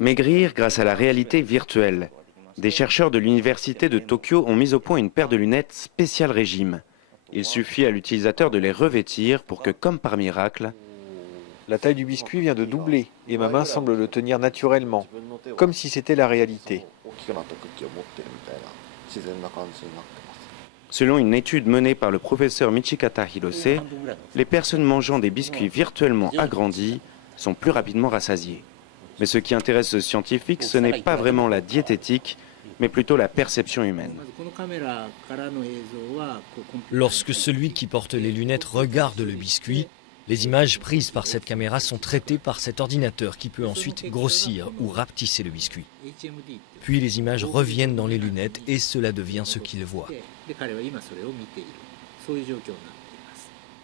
Maigrir grâce à la réalité virtuelle. Des chercheurs de l'université de Tokyo ont mis au point une paire de lunettes spécial régime. Il suffit à l'utilisateur de les revêtir pour que, comme par miracle, la taille du biscuit vient de doubler et ma main semble le tenir naturellement, comme si c'était la réalité. Selon une étude menée par le professeur Michikata Hirose, les personnes mangeant des biscuits virtuellement agrandis sont plus rapidement rassasiées. Mais ce qui intéresse ce scientifique, ce n'est pas vraiment la diététique, mais plutôt la perception humaine. Lorsque celui qui porte les lunettes regarde le biscuit, les images prises par cette caméra sont traitées par cet ordinateur qui peut ensuite grossir ou rapetisser le biscuit. Puis les images reviennent dans les lunettes et cela devient ce qu'il voit.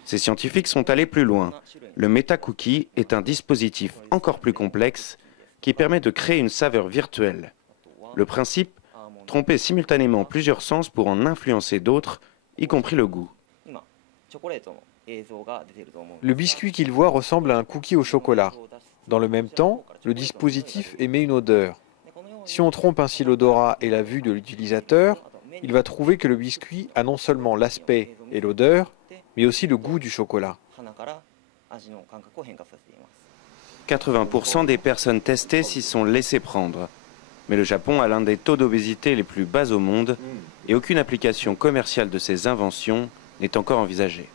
Ces scientifiques sont allés plus loin. Le MetaCookie est un dispositif encore plus complexe qui permet de créer une saveur virtuelle. Le principe, tromper simultanément plusieurs sens pour en influencer d'autres, y compris le goût. Le biscuit qu'il voit ressemble à un cookie au chocolat. Dans le même temps, le dispositif émet une odeur. Si on trompe ainsi l'odorat et la vue de l'utilisateur, il va trouver que le biscuit a non seulement l'aspect et l'odeur, mais aussi le goût du chocolat. 80% des personnes testées s'y sont laissées prendre. Mais le Japon a l'un des taux d'obésité les plus bas au monde et aucune application commerciale de ces inventions n'est encore envisagée.